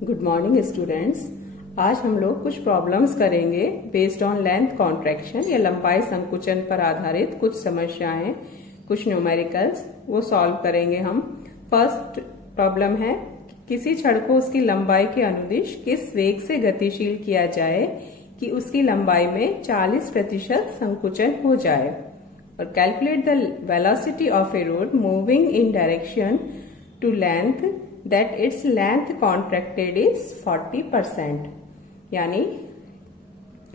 Good morning students. आज हम लोग कुछ प्रॉब्लम्स करेंगे बेस्ड ऑन लेंथ कॉन्ट्रैक्शन या लंबाई संकुचन पर आधारित कुछ समस्याएं, कुछ न्यूमेरिकल्स वो सॉल्व करेंगे हम। फर्स्ट प्रॉब्लम है, किसी छड़ को उसकी लंबाई के अनुदिश किस वेग से गतिशील किया जाए कि उसकी लंबाई में 40% संकुचन हो जाए, और calculate the velocity of a rod moving in direction to length that its length contracted is 40%। यानी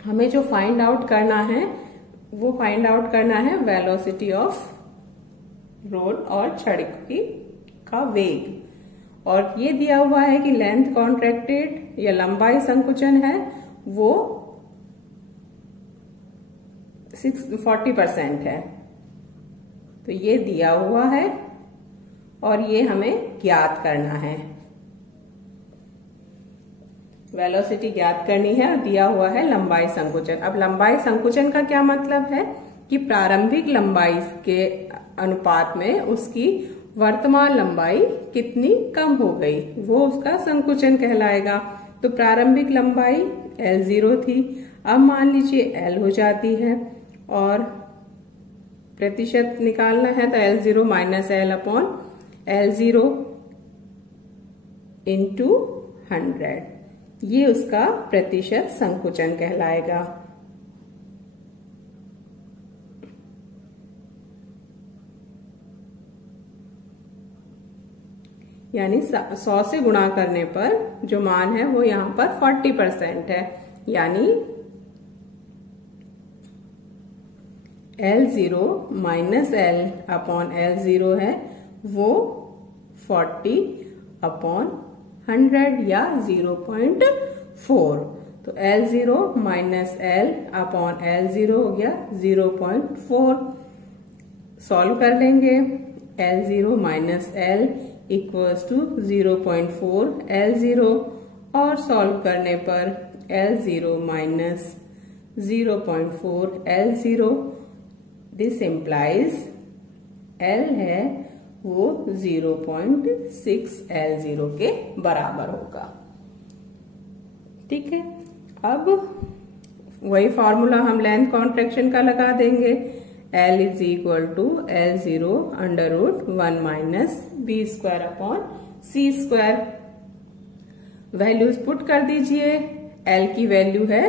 हमें जो फाइंड आउट करना है वो फाइंड आउट करना है वेलोसिटी ऑफ रोड और छड़ का वेग, और ये दिया हुआ है कि लेंथ कॉन्ट्रैक्टेड या लंबाई संकुचन है वो 40% है। तो ये दिया हुआ है और ये हमें ज्ञात करना है, वेलोसिटी ज्ञात करनी है और दिया हुआ है लंबाई संकुचन। अब लंबाई संकुचन का क्या मतलब है कि प्रारंभिक लंबाई के अनुपात में उसकी वर्तमान लंबाई कितनी कम हो गई, वो उसका संकुचन कहलाएगा। तो प्रारंभिक लंबाई L0 थी, अब मान लीजिए L हो जाती है और प्रतिशत निकालना है तो L0 minus L upon L0 into 100, ये उसका प्रतिशत संकुचन कहलाएगा। यानी 100 से गुणा करने पर जो मान है वो यहां पर 40% है, यानी L0 minus L upon L0 है वो 40 अपॉन 100 या 0.4। तो L0 minus L upon L0 हो गया 0.4। सॉल्व कर लेंगे, L0 minus L equals to 0.4 L0, और सॉल्व करने पर L0 minus 0.4 L0, this implies L है वो 0.6 L0 के बराबर होगा। ठीक है, अब वही फॉर्मूला हम लेंथ कॉन्ट्रैक्शन का लगा देंगे। L is equal to L0 under root 1 minus B square upon C square. Values put कर दीजिए। L की वैल्यू है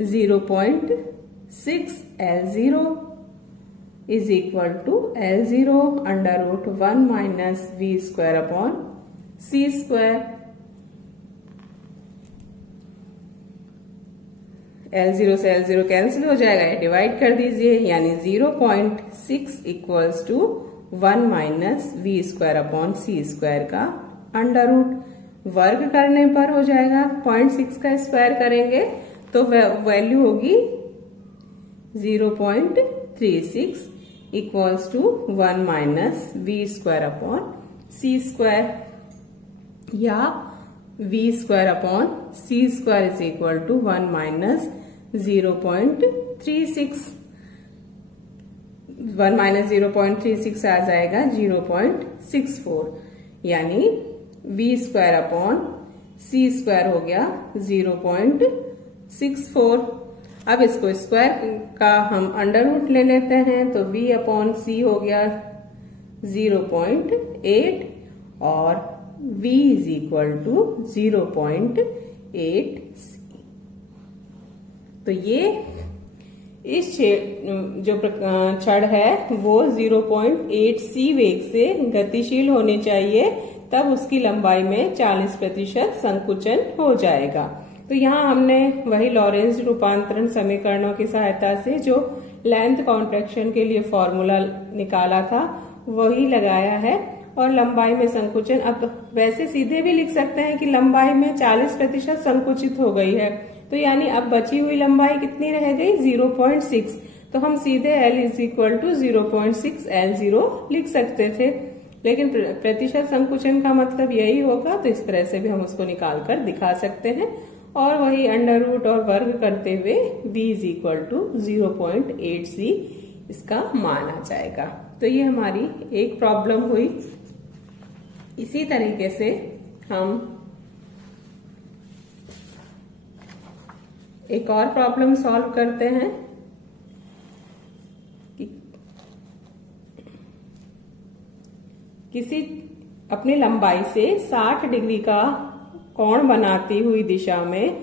0.6 L0 is equal to L0 under root 1 minus we square upon C square. L0 से L0 cancel हो जाएगा, divide कर दीजिए, यानी 0.6 equals to 1 minus we square upon C square का अंडर रूट। वर्ग करने पर हो जाएगा 0.6 का स्क्वायर करेंगे तो वैल्यू होगी 0.36 equals to 1 minus we square upon C square, या v square upon C square is equal to 1 minus 0.36। 1 minus 0.36 आ जाएगा 0.64, यानी वी स्क्वायर अपॉन सी स्क्वायर हो गया 0.64। अब इसको स्क्वायर का हम अंडर रूट ले लेते हैं तो v अपॉन सी हो गया 0.8 और v इज इक्वल टू 0.8 सी। तो ये इस जो छड़ है वो 0.8 सी वेग से गतिशील होनी चाहिए, तब उसकी लंबाई में 40% संकुचन हो जाएगा। तो यहाँ हमने वही लॉरेंज रूपांतरण समीकरणों की सहायता से जो लेंथ कॉन्ट्रैक्शन के लिए फॉर्मूला निकाला था वही लगाया है, और लंबाई में संकुचन अब वैसे सीधे भी लिख सकते हैं कि लंबाई में 40% संकुचित हो गई है, तो यानी अब बची हुई लंबाई कितनी रह गई 0.6। तो हम सीधे L is equal to 0.6 L0 लिख सकते थे, लेकिन प्रतिशत संकुचन का मतलब यही होगा, तो इस तरह से भी हम उसको निकाल कर दिखा सकते हैं, और वही अंडर रूट और वर्ग करते हुए v इज इक्वल टू 0.8 सी इसका मान आ जाएगा। तो ये हमारी एक प्रॉब्लम हुई। इसी तरीके से हम एक और प्रॉब्लम सॉल्व करते हैं। किसी अपनी लंबाई से 60 डिग्री का कोण बनाती हुई दिशा में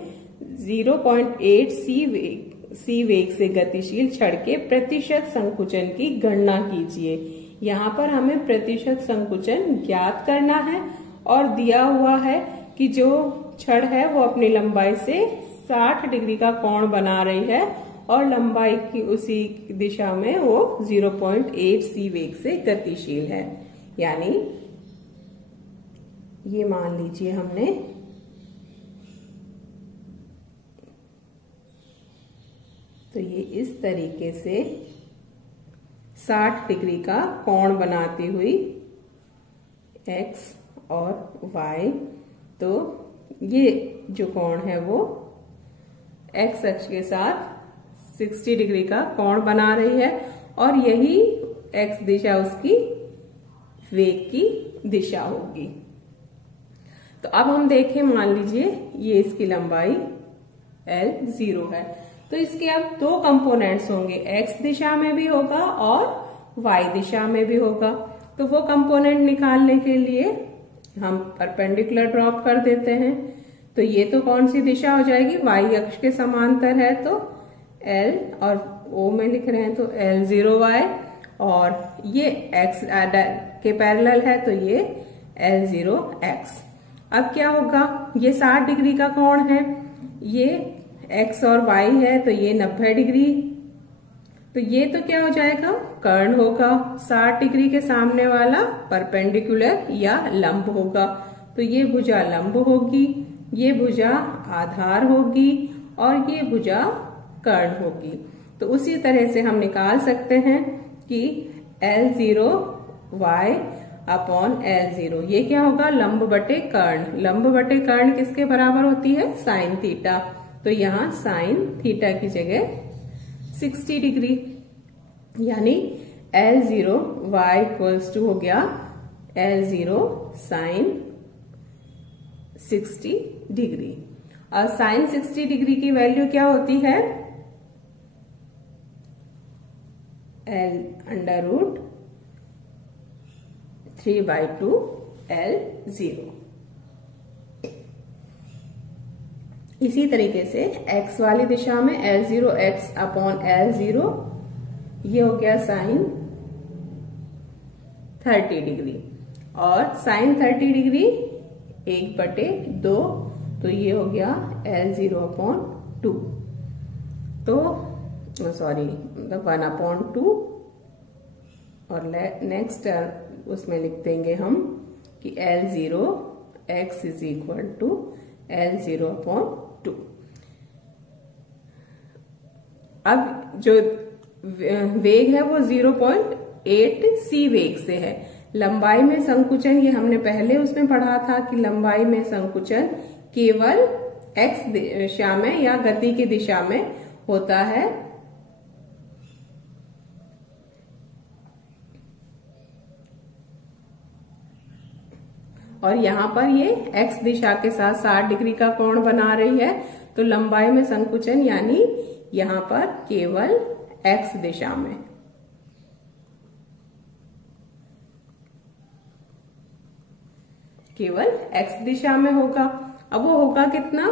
0.8 सी वेग से गतिशील छड़ के प्रतिशत संकुचन की गणना कीजिए। यहाँ पर हमें प्रतिशत संकुचन ज्ञात करना है और दिया हुआ है कि जो छड़ है वो अपनी लंबाई से 60 डिग्री का कोण बना रही है और लंबाई की उसी दिशा में वो 0.8 सी वेग से गतिशील है। यानी ये मान लीजिए हमने तो ये इस तरीके से 60 डिग्री का कोण बनाती हुई x और y, तो ये जो कोण है वो x अक्ष के साथ 60 डिग्री का कोण बना रही है और यही x दिशा उसकी वेग की दिशा होगी। तो अब हम देखें, मान लीजिए ये इसकी लंबाई L0 है, तो इसके अब दो कंपोनेंट्स होंगे, x दिशा में भी होगा और y दिशा में भी होगा। तो वो कंपोनेंट निकालने के लिए हम परपेंडिकुलर ड्रॉप कर देते हैं। तो ये तो कौन सी दिशा हो जाएगी, y अक्ष के समांतर है तो L और O में लिख रहे हैं तो L0y, और ये x के पैरेलल है तो ये L0x। अब क्या होगा, ये 60 डिग्री का कोण है, ये x और y है तो ये 90 डिग्री, तो ये तो क्या हो जाएगा, कर्ण होगा। 60 डिग्री के सामने वाला परपेंडिकुलर या लंब होगा, तो ये भुजा लंब होगी, ये भुजा आधार होगी और ये भुजा कर्ण होगी। तो उसी तरह से हम निकाल सकते हैं कि L0y अपॉन L0 ये क्या होगा, लंब बटे कर्ण। लंब बटे कर्ण किसके बराबर होती है, साइन थीटा। तो यहाँ साइन थीटा की जगह 60 डिग्री, यानी L0y इक्वल्स टू हो गया L0 साइन 60 डिग्री। और साइन 60 डिग्री की वैल्यू क्या होती है, L√3/2 L0। इसी तरीके से x वाली दिशा में L0x अपॉन L0 ये हो गया साइन 30 डिग्री, और साइन 30 डिग्री 1/2, तो ये हो गया L0 अपॉन 2, तो सॉरी मतलब 1/2, और नेक्स्ट उसमें लिख देंगे हम कि L0x is equal to L0 upon 2। अब जो वेग है वो 0.8 सी वेग से है। लंबाई में संकुचन, ये हमने पहले उसमें पढ़ा था कि लंबाई में संकुचन केवल x दिशा में या गति की दिशा में होता है। और यहाँ पर ये x दिशा के साथ 60 डिग्री का कोण बना रही है, तो लंबाई में संकुचन यानी यहाँ पर केवल x दिशा में। केवल x दिशा में होगा। अब वो होगा कितना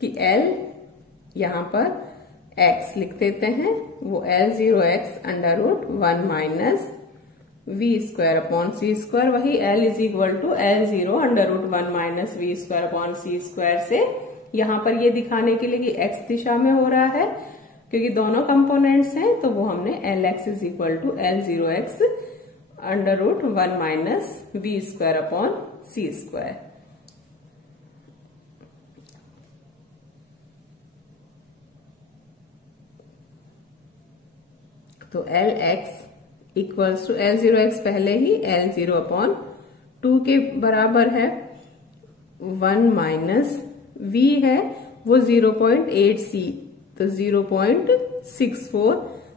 कि L यहाँ पर x लिख देते हैं, वो L0x √1 minus v² upon c², वही L is equal to L0 √1 minus v² upon c² से यहाँ पर ये दिखाने के लिए कि x दिशा में हो रहा है, क्योंकि दोनों कंपोनेंट्स हैं, तो वो हमने Lx is equal to L0x √1 minus v² upon c²। तो Lx इक्वल्स टू L0x पहले ही L0 अपॉन 2 के बराबर है, 1 माइनस v है वो 0.8 c, तो 0.64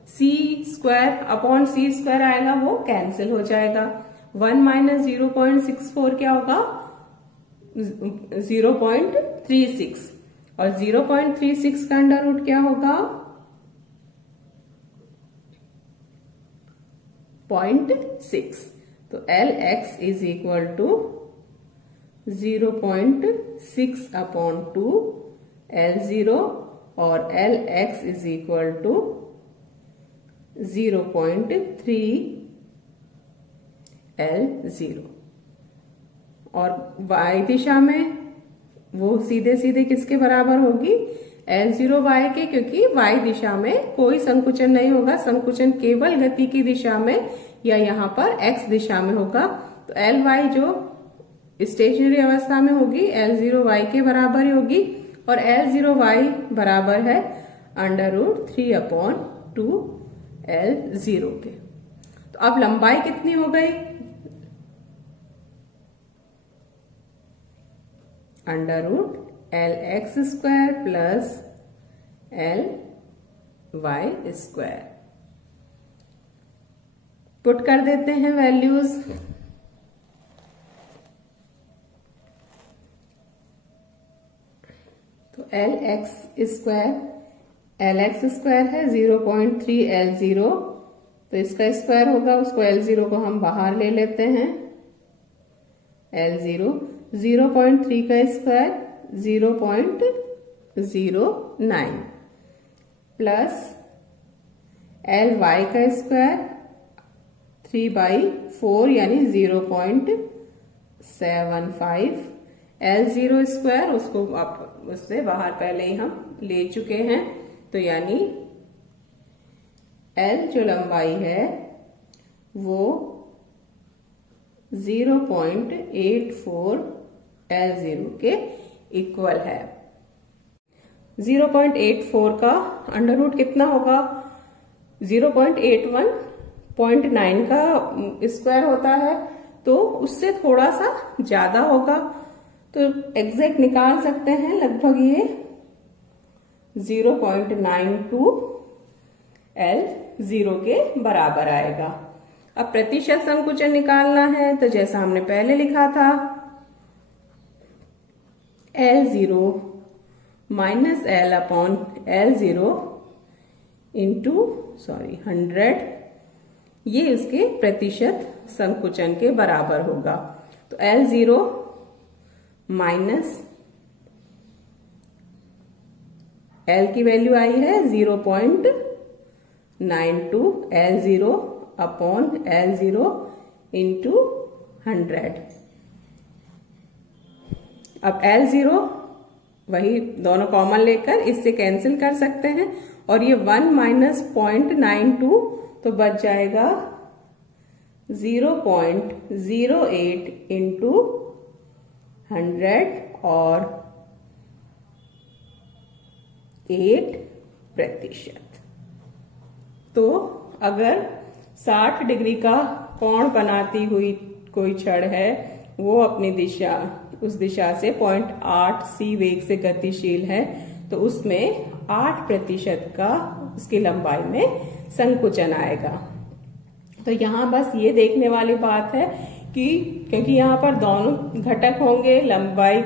c² अपॉन c² आएगा, वो कैंसिल हो जाएगा। 1 माइनस 0.64 क्या होगा, 0.36, और 0.36 का अंडर रूट क्या होगा 0.6। तो LX is equal to 0.6 upon 2 L0 और LX is equal to 0.3 L0। और y दिशा में वो सीधे सीधे किसके बराबर होगी L0 y के, क्योंकि y दिशा में कोई संकुचन नहीं होगा, संकुचन केवल गति की दिशा में या यहाँ पर x दिशा में होगा। तो Ly जो स्टेशनरी अवस्था में होगी L0 y के बराबर ही होगी और L0 y बराबर है अंडर रूट 3 अपॉन 2 L0 के। तो अब लंबाई कितनी हो गई under root LX square plus LY square. Put कर देते हैं वैल्यूज। तो LX स्क्वायर है 0.3 L0, तो इसका स्क्वायर होगा, उसको L0 को हम बाहर ले लेते हैं। L0 0.3 का स्क्वायर 0.09 प्लस Ly का स्क्वायर 3/4 यानी 0.75। L0 स्क्वायर उसको उससे बाहर पहले ही हम ले चुके हैं, तो यानी L जो लंबाई है वो 0.84 L0 के इक्वल है। 0.84 का अंडर रूट कितना होगा 0.81.9 का स्क्वायर होता है, तो उससे थोड़ा सा ज्यादा होगा। तो एग्जैक्ट निकाल सकते हैं, लगभग ये 0.92 L0 के बराबर आएगा। अब प्रतिशत संकुचन निकालना है, तो जैसा हमने पहले लिखा था L0 minus L upon L0 into 100, ये उसके प्रतिशत संकुचन के बराबर होगा। तो L0 माइनस L की वैल्यू आई है 0.92 L0 अपॉन L0 इंटू 100। अब L0 वही दोनों कॉमन लेकर इससे कैंसिल कर सकते हैं, और ये 1 माइनस 0.92 तो बच जाएगा 0.08 इंटू 100 और 8%। तो अगर 60 डिग्री का कोण बनाती हुई कोई छड़ है, वो अपनी दिशा उस दिशा से 0.8 c वेग से गतिशील है, तो उसमें 8% का उसकी लंबाई में संकुचन आएगा। तो यहाँ बस ये देखने वाली बात है कि क्योंकि यहाँ पर दोनों घटक होंगे, लंबाई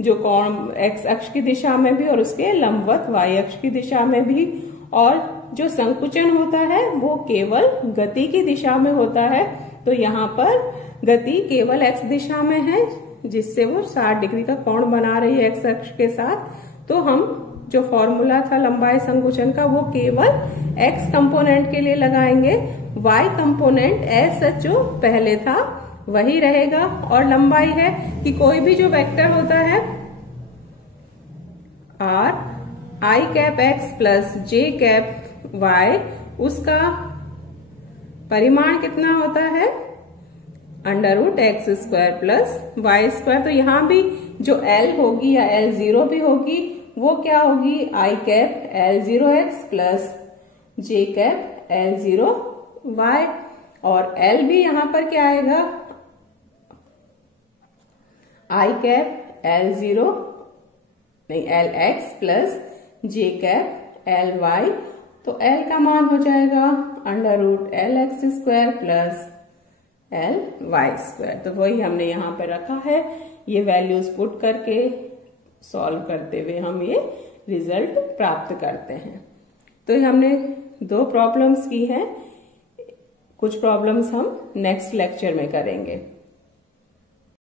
जो कोण x अक्ष की दिशा में भी और उसके लंबवत y अक्ष की दिशा में भी, और जो संकुचन होता है वो केवल गति की दिशा में होता है। तो यहाँ पर गति केवल x दिशा में है, जिससे वो 60 डिग्री का कोण बना रही है x अक्ष के साथ। तो हम जो फॉर्मूला था लंबाई संकुचन का, वो केवल x कंपोनेंट के लिए लगाएंगे, y कंपोनेंट सच जो पहले था वही रहेगा। और लंबाई है कि कोई भी जो वेक्टर होता है r I cap x plus j cap y, उसका परिमाण कितना होता है under root x square plus y square. तो यहाँ भी जो L होगी या L0 भी होगी, वो क्या होगी I cap L0x plus j cap L0y, और L भी यहाँ पर क्या आएगा I कैप L0 नहीं LX plus j cap Ly। तो L का मान हो जाएगा under root LX square plus Ly square. तो वही हमने यहाँ पे रखा है। ये वैल्यूज पुट करके सॉल्व करते हुए हम ये रिजल्ट प्राप्त करते हैं। तो हमने 2 प्रॉब्लम्स की हैं, कुछ प्रॉब्लम्स हम नेक्स्ट लेक्चर में करेंगे।